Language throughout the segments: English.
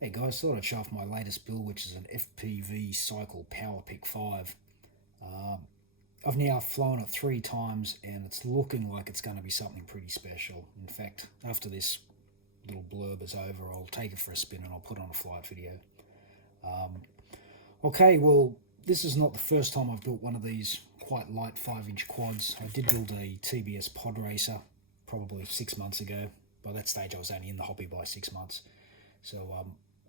Hey guys, thought I'd show off my latest build, which is an FPVCycle PowerPick 5. Um, I've now flown it 3 times and it's looking like it's going to be something pretty special. In fact, after this little blurb is over, I'll take it for a spin and I'll put on a flight video. Okay, well, this is not the first time I've built one of these quite light 5-inch quads. I did build a TBS pod racer probably 6 months ago. By that stage, I was only in the hobby by 6 months. So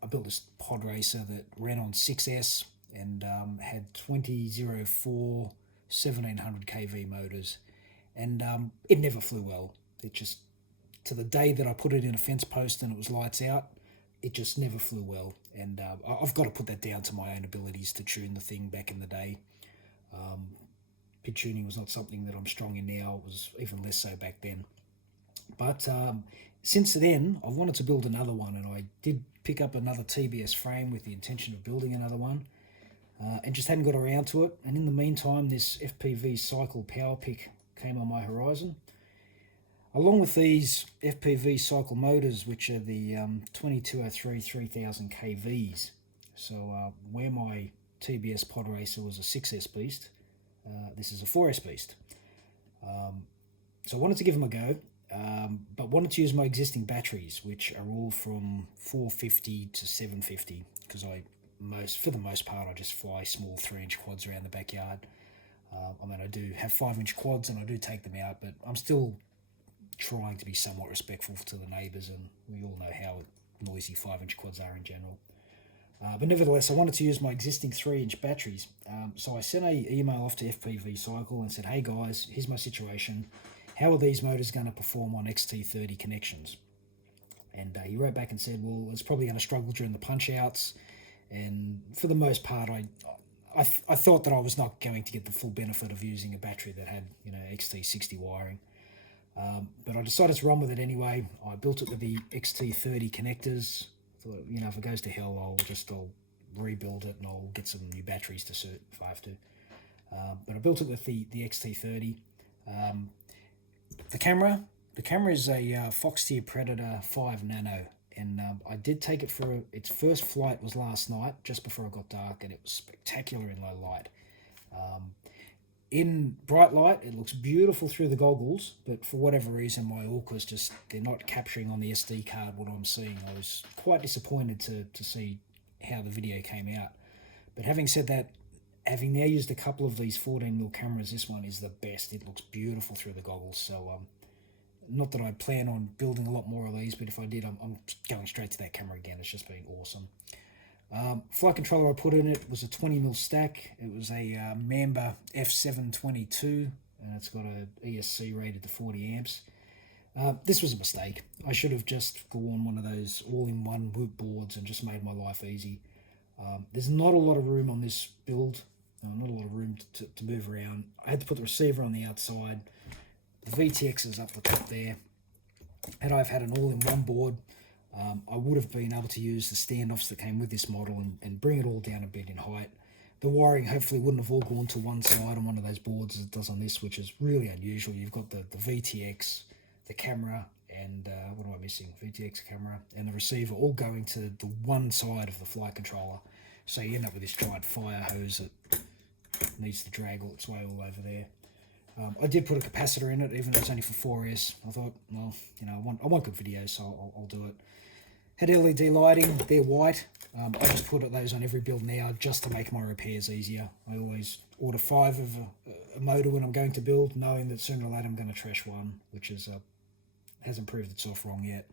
I built this pod racer that ran on 6S and had 2004 1700 kV motors, and it never flew well. It just, to the day that I put it in a fence post and it was lights out, it just never flew well. And I've got to put that down to my own abilities to tune the thing back in the day. Pit tuning was not something that I'm strong in now. It was even less so back then. But since then, I've wanted to build another one, and I did pick up another TBS frame with the intention of building another one, and just hadn't got around to it. And in the meantime, this FPVCycle PowerPick came on my horizon, along with these FPVCycle motors, which are the 2203 3000 kVs. So where my TBS pod racer was a 6S beast, this is a 4S beast. So I wanted to give them a go. But wanted to use my existing batteries, which are all from 450 to 750, because for the most part, I just fly small 3-inch quads around the backyard. I mean, I do have 5-inch quads and I do take them out, but I'm still trying to be somewhat respectful to the neighbours, and we all know how noisy 5-inch quads are in general. But nevertheless, I wanted to use my existing 3-inch batteries. So I sent an email off to FPVCycle and said, hey guys, here's my situation. How are these motors going to perform on XT30 connections? And he wrote back and said, well, it's probably going to struggle during the punch outs. And for the most part, I thought that I was not going to get the full benefit of using a battery that had, XT60 wiring. But I decided to run with it anyway. I built it with the XT30 connectors. Thought, if it goes to hell, I'll rebuild it and I'll get some new batteries to suit if I have to. But I built it with the XT30. The camera is a Foxtier Predator 5 Nano, and I did take it for its first flight was last night, just before it got dark, and it was spectacular in low light. In bright light, it looks beautiful through the goggles, but for whatever reason, my Orqas they're not capturing on the SD card what I'm seeing. I was quite disappointed to see how the video came out. But having said that, having now used a couple of these 14mm cameras, this one is the best. It looks beautiful through the goggles. So, not that I plan on building a lot more of these, but if I did, I'm going straight to that camera again. It's just been awesome. Flight controller I put in it was a 20mm stack. It was a Mamba F722, and it's got an ESC rated to 40 amps. This was a mistake. I should have just gone one of those all-in-one Whoop boards and just made my life easy. There's not a lot of room on this build. Not a lot of room to move around. I had to put the receiver on the outside. The VTX is up the top there. Had I had an all-in-one board, I would have been able to use the standoffs that came with this model and bring it all down a bit in height. The wiring hopefully wouldn't have all gone to one side on one of those boards as it does on this, which is really unusual. You've got the VTX, the camera, and what am I missing? VTX, camera, and the receiver all going to the one side of the flight controller. So you end up with this giant fire hose that needs to drag its way all over there. I did put a capacitor in it, even though it's only for 4S. I thought, well, I want good videos, so I'll do it. Had LED lighting, they're white. I just put those on every build now just to make my repairs easier. I always order 5 of a motor when I'm going to build, knowing that sooner or later I'm going to trash one, which hasn't proved itself wrong yet.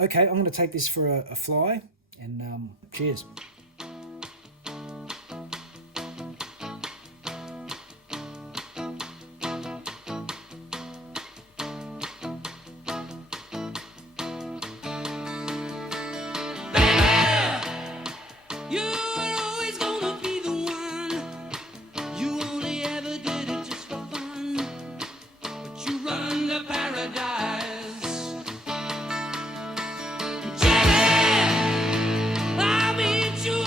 Okay, I'm going to take this for a fly, and cheers. I meet you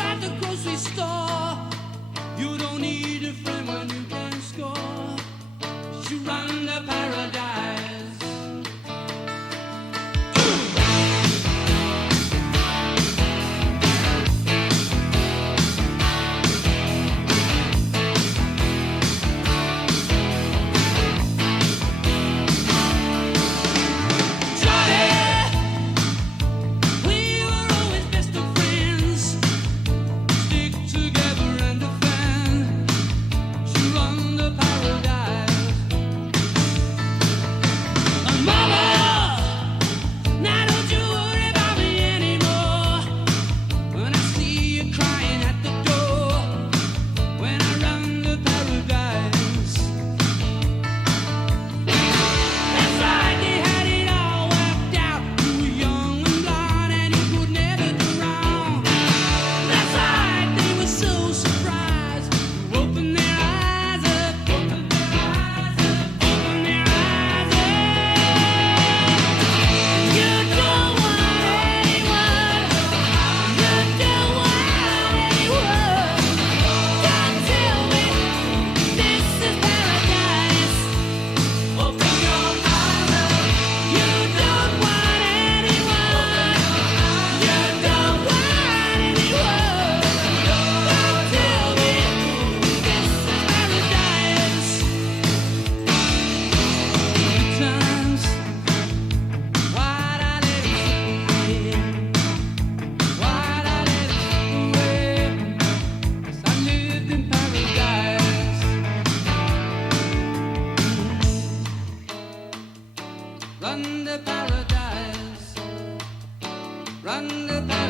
Run the